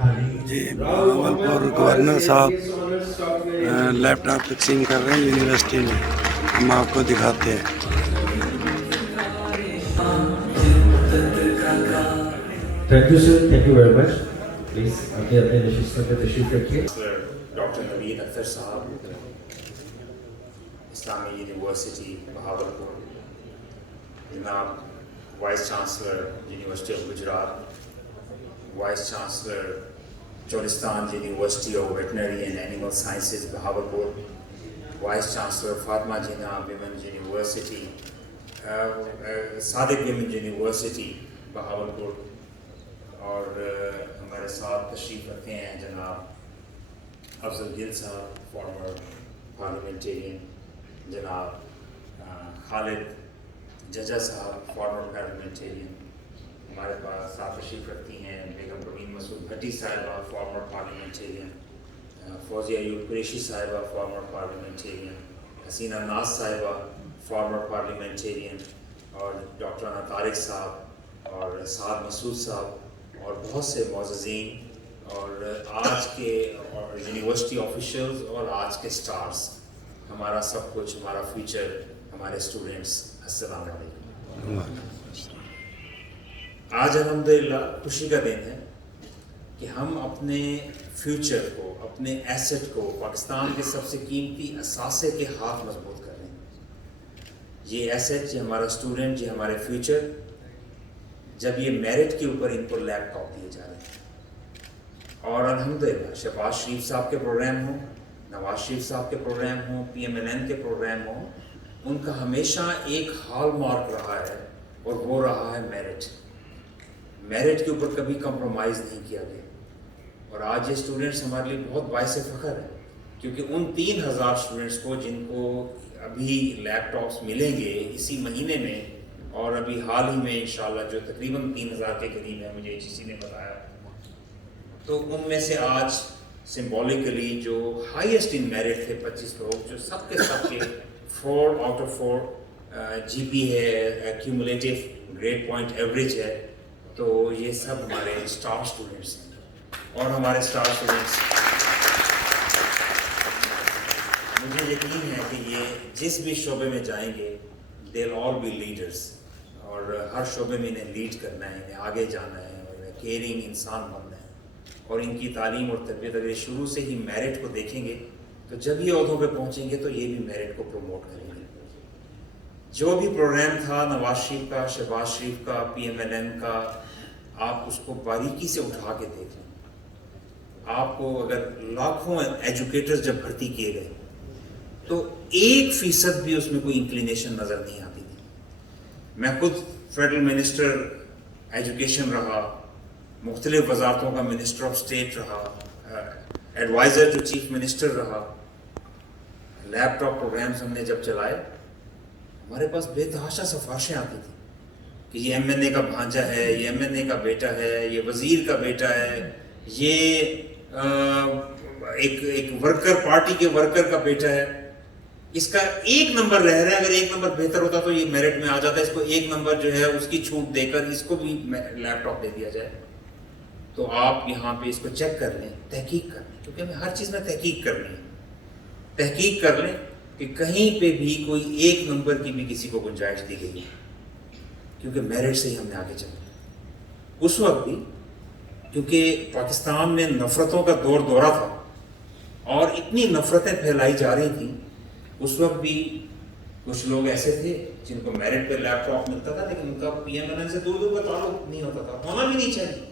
جی Bahawalpur governor صاحب لیپ top تقسیم کر رہے ہیں یونیورسٹی میں، ہم آپ کو دکھاتے ہیں۔ Thank you sir, thank you very much. Please اپنے اپنے نشستوں پہ تشریف رکھیے. ڈاکٹر نوید اختر صاحب، اسلامی یونیورسٹی بہاولپور. جناب vice chancellor university of Gujarat, vice chancellor Cholistan university of veterinary and animal sciences Bahawalpur, vice chancellor Fatima جینا ویمن یونیورسٹی، صادق ویمن یونیورسٹی بہاولپور. اور ہمارے ساتھ تشریف رکھتے ہیں جناب افضل گل صاحب، فارمر پارلیمنٹیرین، جناب خالد ججا صاحب، فارمر پارلیمنٹیرین. ہمارے پاس ساتھ تشریف رکھتی ہیں بیگم پروین مسعود بھٹی صاحبہ، فارمر پارلیمنٹیرین، فوزیہ ایوب قریشی صاحبہ، فارمر پارلیمنٹیرین، حسینہ ناز صاحبہ، فارمر پارلیمنٹیرین، اور ڈاکٹر انا طارق صاحب اور سعد مسعود صاحب، اور بہت سے معززین اور آج کے اور یونیورسٹی آفیشلز اور آج کے سٹارز. ہمارا سب کچھ، ہمارا فیوچر، ہمارے اسٹوڈنٹس، السلام علیکم. آج الحمدللہ خوشی کا دن ہے کہ ہم اپنے فیوچر کو، اپنے ایسٹ کو، پاکستان کے سب سے قیمتی اثاثے کے ہاتھ مضبوط کر رہے ہیں. یہ ایسٹ، یہ ہمارا اسٹوڈنٹ، یہ ہمارے فیوچر، جب یہ میرٹ کے اوپر ان کو لیپ ٹاپ دیے جا رہے ہیں. اور الحمدللہ شہباز شریف صاحب کے پروگرام ہوں، نواز شریف صاحب کے پروگرام ہوں، PMLN کے پروگرام ہوں، ان کا ہمیشہ ایک ہال مارک رہا ہے اور وہ رہا ہے میرٹ. میرٹ کے اوپر کبھی کمپرومائز نہیں کیا گیا. اور آج یہ اسٹوڈنٹس ہمارے لیے بہت باعث فخر ہے، کیونکہ ان 3000 اسٹوڈنٹس کو جن کو ابھی لیپ ٹاپس ملیں گے اسی مہینے میں، اور ابھی حال ہی میں انشاءاللہ جو تقریباً 3000 کے قریب ہے، مجھے کسی نے بتایا، تو ان میں سے آج سمبولکلی جو ہائیسٹ ان میرٹ تھے 25 لوگ، جو سب کے 4 آؤٹ آف 4 GP ہے، کیومولیٹیو گریڈ پوائنٹ ایوریج ہے. تو یہ سب ہمارے اسٹار اسٹوڈنٹس ہیں. اور ہمارے اسٹار اسٹوڈنٹس، مجھے یقین ہے کہ یہ جس بھی شعبے میں جائیں گے they'll all be leaders. اور ہر شعبے میں انہیں لیڈ کرنا ہے، انہیں آگے جانا ہے، اور انہیں کیئرنگ انسان بننا ہے. اور ان کی تعلیم اور تربیت اگر شروع سے ہی میرٹ کو دیکھیں گے تو جب یہ عہدوں پہ پہنچیں گے تو یہ بھی میرٹ کو پروموٹ کریں گے. جو بھی پروگرام تھا نواز شریف کا، شہباز شریف کا، PMLN کا، آپ اس کو باریکی سے اٹھا کے دیکھ لیں. آپ کو اگر لاکھوں ایجوکیٹرز جب بھرتی کیے گئے تو 1% بھی اس میں کوئی انکلینیشن نظر نہیں آتی تھی. میں خود فیڈرل منسٹر ایجوکیشن رہا، مختلف وزارتوں کا منسٹر آف اسٹیٹ رہا، ایڈوائزر ٹو چیف منسٹر رہا. لیپ ٹاپ پروگرامز ہم نے جب چلائے، ہمارے پاس بے تحاشا سفارشیں آتی تھیں کہ یہ MNA کا بھانجا ہے، یہ MNA کا بیٹا ہے، یہ وزیر کا بیٹا ہے، یہ ایک ورکر، پارٹی کے ورکر کا بیٹا ہے. اس کا 1 نمبر رہ رہا ہے، اگر 1 نمبر بہتر ہوتا تو یہ میرٹ میں آ جاتا ہے. اس کو 1 نمبر جو ہے اس کی چھوٹ دے کر اس کو بھی لیپ ٹاپ دے دیا جائے. تو آپ یہاں پہ اس کو چیک کر لیں، تحقیق کر لیں، کیونکہ ہمیں ہر چیز میں تحقیق کرنی ہے. تحقیق کر لیں کہ کہیں پہ بھی کوئی 1 نمبر کی بھی کسی کو گنجائش دی گئی ہے، کیونکہ میرٹ سے ہی ہم نے آگے چلنا. اس وقت بھی کیونکہ پاکستان میں نفرتوں کا دورہ تھا اور اتنی نفرتیں پھیلائی جا رہی تھیں، اس وقت بھی کچھ لوگ ایسے تھے جن کو میرٹ پہ لیپ ٹاپ ملتا تھا لیکن ان کا PMLN سے دور کا تعلق نہیں ہوتا تھا. ہونا بھی نہیں چاہیے.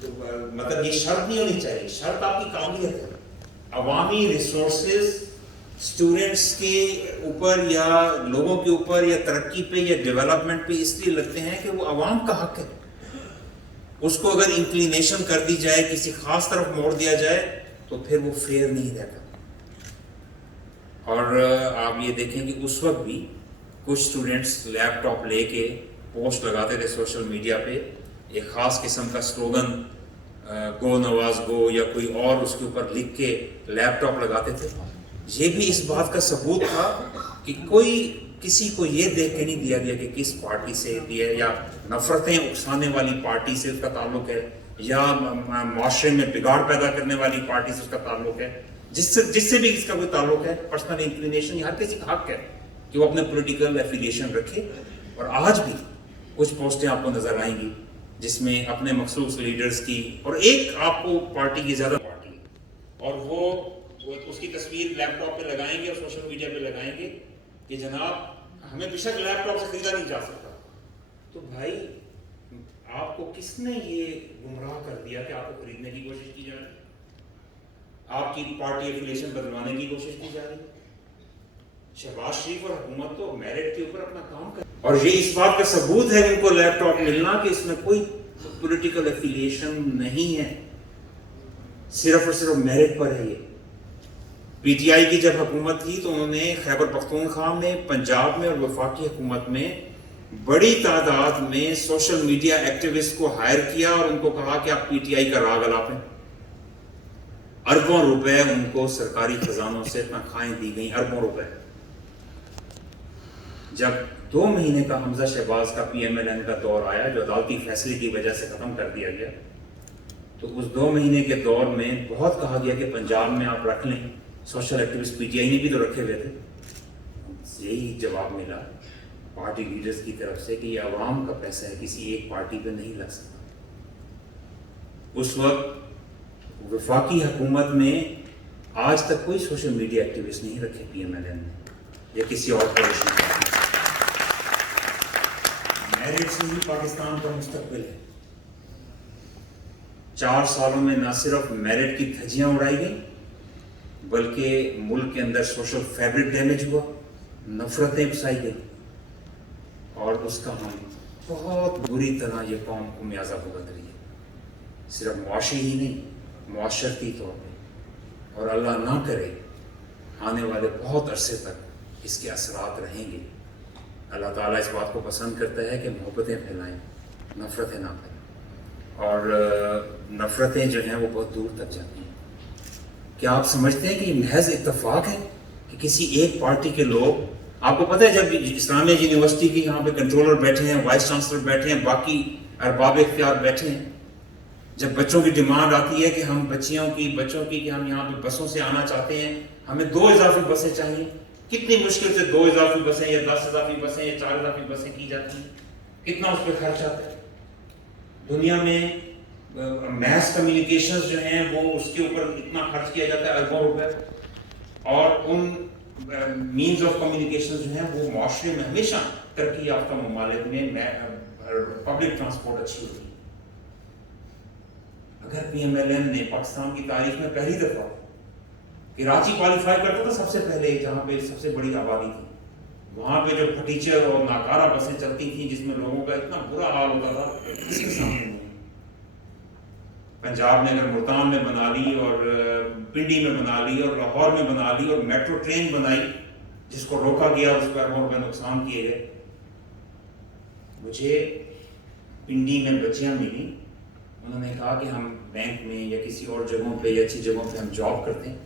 تو مطلب یہ شرط نہیں ہونی چاہیے، شرط آپ کی قابلیت ہے. عوامی ریسورسز اسٹوڈنٹس کے اوپر یا لوگوں کے اوپر یا ترقی پہ یا ڈیولپمنٹ پہ اس لیے لگتے ہیں کہ وہ عوام کا حق ہے. اس کو اگر انکلینیشن کر دی جائے، کسی خاص طرف موڑ دیا جائے تو پھر وہ فیئر نہیں رہتا. اور آپ یہ دیکھیں کہ اس وقت بھی کچھ اسٹوڈنٹس لیپ ٹاپ لے کے پوسٹ لگاتے تھے سوشل میڈیا پہ، ایک خاص قسم کا سلوگن گو نواز گو یا کوئی اور اس کے اوپر لکھ کے لیپ ٹاپ لگاتے تھے. یہ بھی اس بات کا ثبوت تھا کہ کوئی کسی کو یہ دیکھ کے نہیں دیا گیا کہ کس پارٹی سے دیا یا نفرتیں اکسانے والی پارٹی سے اس کا تعلق ہے. یا معاشرے میں بگاڑ پیدا کرنے والی پارٹی سے اس کا تعلق ہے، جس سے بھی اس کا کوئی تعلق ہے، پرسنل انکلینیشن، ہر کسی کا حق ہے کہ وہ اپنے پولیٹیکل ایفیلیشن رکھے. اور آج بھی کچھ پوسٹیں آپ کو نظر آئیں گی جس میں اپنے مخصوص لیڈرز کی، اور ایک آپ کو پارٹی کی زیادہ پارٹی، اور وہ اس کی تصویر لیپ ٹاپ پہ لگائیں گے اور سوشل میڈیا پہ لگائیں گے کہ جناب ہمیں بے شک لیپ ٹاپ سے خریدا نہیں جا سکتا. تو بھائی آپ کو کس نے یہ گمراہ کر دیا کہ آپ کو خریدنے کی کوشش کی جا رہی ہے، آپ کی پارٹی ایفیلیشن بدلوانے کی کوشش کی جا رہی ہے؟ شہباز شریف اور حکومت تو میرٹ کے اوپر اپنا کام کر، اور یہ اس بات کا ثبوت ہے ان کو لیپ ٹاپ ملنا کہ اس میں کوئی پولیٹیکل ایفیلیشن نہیں ہے، صرف اور صرف میرٹ پر ہے. یہ پی ٹی آئی کی جب حکومت تھی تو انہوں نے خیبر پختونخوا میں، پنجاب میں اور وفاقی حکومت میں بڑی تعداد میں سوشل میڈیا ایکٹیوسٹ کو ہائر کیا اور ان کو کہا کہ آپ پی ٹی آئی کا راگ الاپیں. اربوں روپے ان کو سرکاری خزانوں سے تنخواہیں دی گئیں، اربوں روپے. جب 2 مہینے کا حمزہ شہباز کا پی ایم ایل این کا دور آیا جو عدالتی فیصلے کی وجہ سے ختم کر دیا گیا، تو اس 2 مہینے کے دور میں بہت کہا گیا کہ پنجاب میں آپ رکھ لیں. Social activist P T I نے بھی تو رکھے ہوئے تھے. یہی جواب ملا پارٹی لیڈرز کی طرف سے کہ یہ عوام کا پیسہ ہے، کسی ایک پارٹی پہ نہیں لگ سکتا. اس وقت وفاقی حکومت میں آج تک کوئی سوشل میڈیا ایکٹیوسٹ نہیں رکھے پی ایم ایل این نے یا کسی اور پوزیشن میں. میرٹ سے ہی پاکستان کا مستقبل ہے. 4 سالوں میں نہ صرف میرٹ کی دھجیاں اڑائی گئیں بلکہ ملک کے اندر سوشل فیبرک ڈیمیج ہوا، نفرتیں اکسائی گئی، اور اس کا ہم بہت بری طرح یہ قوم کو میازہ بھگت رہی ہے، صرف معاشی ہی نہیں، معاشرتی طور پہ. اور اللہ نہ کرے آنے والے بہت عرصے تک اس کے اثرات رہیں گے. اللہ تعالیٰ اس بات کو پسند کرتا ہے کہ محبتیں پھیلائیں، نفرتیں نہ پھیلائیں. اور نفرتیں جو ہیں وہ بہت دور تک جاتی ہیں. کیا آپ سمجھتے ہیں کہ یہ محض اتفاق ہے کہ کسی ایک پارٹی کے لوگ، آپ کو پتہ ہے جب اسلامیہ یونیورسٹی کے یہاں پہ کنٹرولر بیٹھے ہیں، وائس چانسلر بیٹھے ہیں، باقی ارباب اختیار بیٹھے ہیں، جب بچوں کی ڈیمانڈ آتی ہے کہ ہم بچوں کی کہ ہم یہاں پہ بسوں سے آنا چاہتے ہیں، ہمیں 2 اضافی بسیں چاہیے، کتنی مشکل سے 2 اضافی بسیں یا 10 اضافی بسیں یا 4 اضافی بسیں کی جاتی ہیں، کتنا اس پہ خرچ آتا ہے. دنیا میں میس کمیونیکیشنز جو ہیں وہ اس کے اوپر اتنا خرچ کیا جاتا ہے، اربوں روپے. اور ان مینز آف کمیونیکیشنز جو ہیں وہ معاشرے میں ہمیشہ ترقی یافتہ ممالک میں پبلک ٹرانسپورٹ اچھی ہوتی ہے. اگر پی ایم ایل این نے پاکستان کی تاریخ میں پہلی دفعہ کراچی کوالیفائی کرتا تھا سب سے پہلے، جہاں پہ سب سے بڑی آبادی تھی، وہاں پہ جو پھٹیچر اور ناکارہ بسیں چلتی تھیں جس میں لوگوں کا اتنا برا حال ہوتا تھا، اس کے سامنے نہیں. پنجاب نے اگر ملتان میں بنا لی اور پنڈی میں بنا لی اور لاہور میں بنا لی اور میٹرو ٹرین بنائی جس کو روکا گیا، اس پر اربوں روپے نقصان کیے گئے. مجھے پنڈی میں بچیاں ملی، انہوں نے کہا کہ ہم بینک میں یا کسی اور جگہوں پہ یا اچھی جگہوں پہ ہم جاب کرتے ہیں،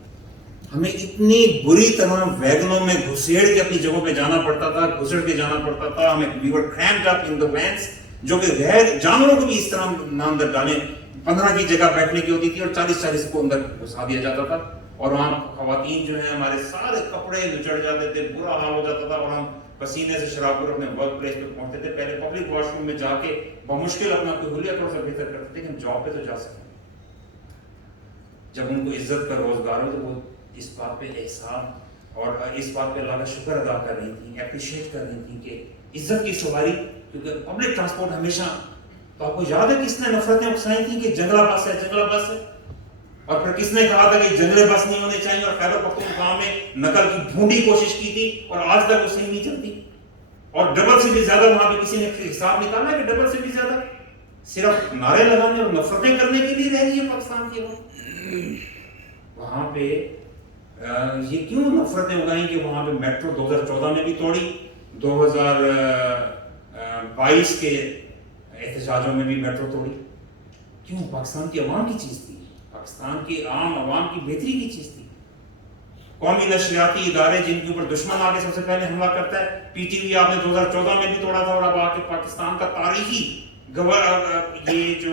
ہمیں اتنی بری طرح ویگنوں میں گھسیڑ کے اپنی جگہوں پہ جانا پڑتا تھا، گھسڑ کے جانا پڑتا تھا. ہمیں we were cramped up in the vans، جو کہ غیر جانوروں کو بھی اس طرح نہ اندر ڈالیں. 15 کی جگہ بیٹھنے کی ہوتی تھی اور 40 کو اندر گھسا دیا جاتا تھا. اور وہاں خواتین جو ہیں ہمارے سارے کپڑے نچڑ جاتے تھے، برا حال ہو جاتا تھا، اور ہم پسینے سے شرابور اپنے ورک پلیس پہ پہنچتے تھے. پہلے پبلک واش روم میں جا کے بمشکل اپنا کوئی حلیہ تھوڑا سا بہتر کرتے تھے کہ ہم جاب پہ تو جا سکیں. جب ان کو عزت کا روزگار ہو تو وہ اس بات پہ احسان اور اس بات پہ اللہ کا شکر ادا کر رہی تھیں، اپریشیٹ کر رہی تھیں کہ عزت کی سواری. کیونکہ پبلک ٹرانسپورٹ ہمیشہ، تو آپ کو یاد ہے کس نے نفرتیں اکسائی تھیں کہ جنگلہ بس ہے، جنگلہ بس ہے. اور پھر کس نے کہا تھا کہ جنگلے بس نہیں ہونے چاہیے، اور خیبر پختونخوا میں نقل کی ڈھونڈی کوشش کی تھی اور آج تک وہ صحیح نہیں چلتی. اور ڈبل سے بھی زیادہ وہاں پہ کسی نے حساب نکالا ہے کہ ڈبل سے بھی زیادہ صرف نعرے لگانے اور نفرتیں کرنے کے لیے رہ گئی ہے پاکستان کی وہاں پہ. یہ کیوں نفرتیں اگائیں کہ وہاں پہ میٹرو 2014 میں بھی توڑی، 2022 کے احتجاجوں میں بھی میٹرو توڑی. کیوں؟ پاکستان کی عوام کی چیز تھی، پاکستان کی عام عوام کی بہتری کی چیز تھی. قومی نشریاتی ادارے جن کے اوپر دشمن آ کے سب سے پہلے حملہ کرتا ہے، پی ٹی وی آپ نے 2014 میں بھی توڑا تھا، اور اب آ کے پاکستان کا تاریخی یہ جو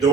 2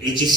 HEC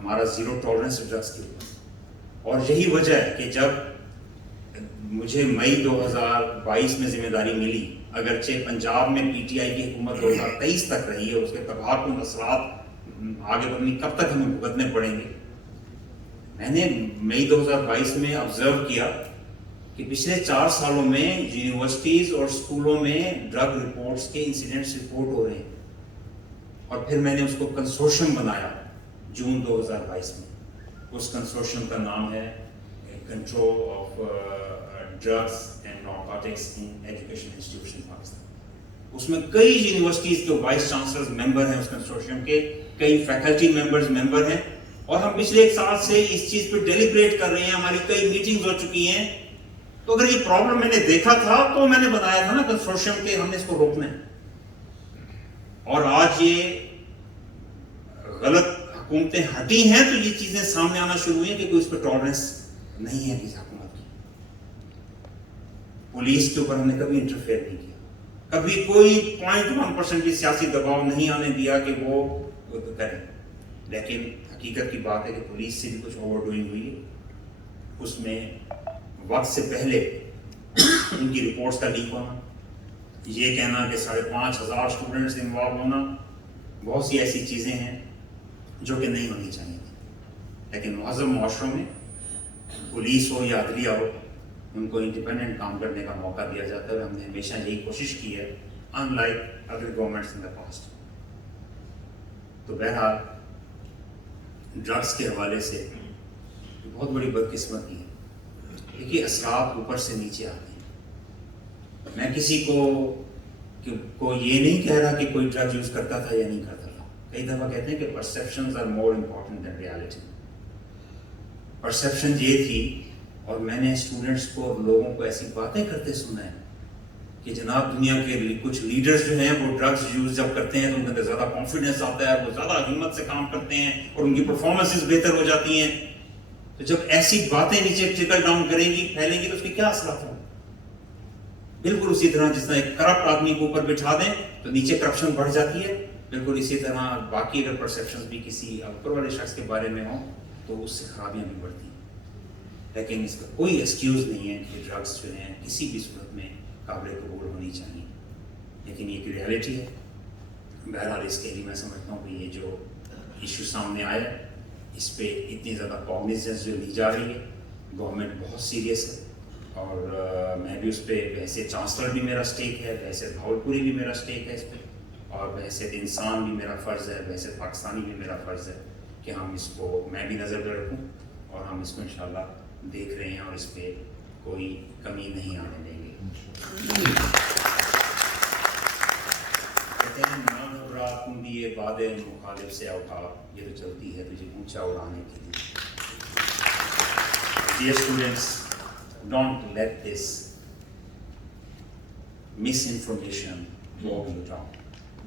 ہمارا زیرو ٹالرنس ڈرگس کے اوپر. اور یہی وجہ ہے کہ جب مجھے مئی 2022 میں ذمہ داری ملی، اگرچہ پنجاب میں پی ٹی آئی کی حکومت 2023 تک رہی ہے، اس کے تباہکن اثرات آگے پتہ نہیں کب تک ہمیں بھگتنے پڑیں گے. میں نے مئی 2022 میں آبزرو کیا کہ پچھلے 4 سالوں میں یونیورسٹیز اور اسکولوں میں ڈرگ رپورٹس کے انسیڈنٹس رپورٹ ہو رہے ہیں. اور پھر میں نے اس کو کنسورشیم بنایا جون 2022 میں. اس کنسورشیم کا نام ہے control of drugs and narcotics in education institution Pakistan. اس میں کئی یونیورسٹیز کے وائس چانسلرز ممبر ہیں اس کنسورشیم کے، کئی فیکلٹی ممبرز ممبر ہیں. اور ہم پچھلے 1 سال سے اس چیز پہ ڈیلیبریٹ کر رہے ہیں، ہماری کئی میٹنگز ہو چکی ہیں. تو اگر یہ پرابلم میں نے دیکھا تھا تو میں نے بتایا تھا نا کنسورشیم کے ہم نے اس کو روکنا ہے. اور آج یہ غلط حکومتیں ہٹی ہیں تو یہ چیزیں سامنے آنا شروع ہوئی ہیں کہ کوئی اس پہ ٹالرنس نہیں ہے کسی حکومت کی. پولیس کے اوپر ہم نے کبھی انٹرفیئر نہیں کیا، کبھی کوئی 0.1% بھی سیاسی دباؤ نہیں آنے دیا کہ وہ کریں. لیکن حقیقت کی بات ہے کہ پولیس سے بھی کچھ اوور ڈوئنگ ہوئی ہے. اس میں وقت سے پہلے ان کی رپورٹس کا لیک ہونا، یہ کہنا کہ 5,500 اسٹوڈنٹس انوالو ہونا، بہت سی ایسی چیزیں ہیں جو کہ نہیں ہونی چاہیے. لیکن مہذب معاشروں میں پولیس ہو یا عدلیہ ہو، ان کو انڈیپینڈنٹ کام کرنے کا موقع دیا جاتا ہے. ہم نے ہمیشہ یہی کوشش کی ہے، in like other governments in the past. تو بہرحال ڈرگس کے حوالے سے بہت بڑی بدقسمتی ہے. دیکھیے اثرات اوپر سے نیچے آتے ہیں. میں کسی کو یہ نہیں کہہ رہا کہ کوئی ڈرگ یوز کرتا تھا یا نہیں کرتا تھا. کئی دفعہ کہتے ہیں کہ perceptions are more important than reality. Perception یہ تھی، اور میں نے اسٹوڈنٹس کو اور لوگوں کو ایسی باتیں کرتے سنا ہے کہ جناب دنیا کے کچھ لیڈرز جو ہیں وہ ڈرگس یوز جب کرتے ہیں تو ان کے اندر زیادہ کانفیڈنس آتا ہے، وہ زیادہ ہمت سے کام کرتے ہیں اور ان کی پرفارمنسز بہتر ہو جاتی ہیں. تو جب ایسی باتیں نیچے ٹرکل ڈاؤن کریں گی، پھیلیں گی، تو اس کے کیا اثرات ہوں؟ بالکل اسی طرح جس طرح ایک کرپٹ آدمی کو اوپر بٹھا دیں تو نیچے کرپشن بڑھ جاتی ہے، بالکل اسی طرح باقی اگر پرسیپشنز بھی کسی اوپر والے شخص کے بارے میں ہوں تو اس سے خرابیاں بھی بڑھتی ہیں. لیکن اس کا کوئی ایکسکیوز نہیں ہے کہ ڈرگس جو ہیں کسی بھی صورت میں قابل قبول ہونی چاہیے. لیکن یہ ایک ریالٹی ہے. بہرحال اس کے لیے میں سمجھتا ہوں کہ یہ جو ایشو سامنے آیا ہے، اس پہ اتنی زیادہ کاگنیزنس جو لی جا رہی ہے، گورنمنٹ بہت سیریس ہے. اور میں بھی اس پہ بحیثیت چانسلر بھی میرا اسٹیک ہے، بحیثیت بھاولپوری بھی میرا اسٹیک ہے اس پہ، اور بحیثیت انسان بھی میرا فرض ہے، بحیثیت پاکستانی بھی میرا فرض ہے کہ ہم اس کو، میں بھی نظر پہ رکھوں اور ہم اس کو انشاءاللہ دیکھ رہے ہیں اور اس پہ کوئی کمی نہیں آنے دیں گے. کہتے ہیں نہ گھبرا تم بھی یہ باد مخالف سے اوقا، یہ تو چلتی ہے تجھے اونچا اڑانے کے لیے. Dear students, don't let this misinformation bog you down.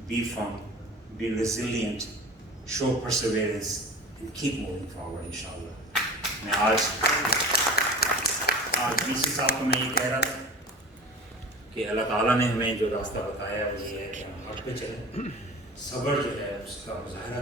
Be firm, be resilient, show perseverance and keep moving forward inshallah. میں آج BC صاحب کو میں یہ کہہ رہا تھا کہ اللہ تعالیٰ نے ہمیں جو راستہ بتایا وہ یہ ہے کہ ہم حق پہ چلیں. صبر جو ہے اس کا مظاہرہ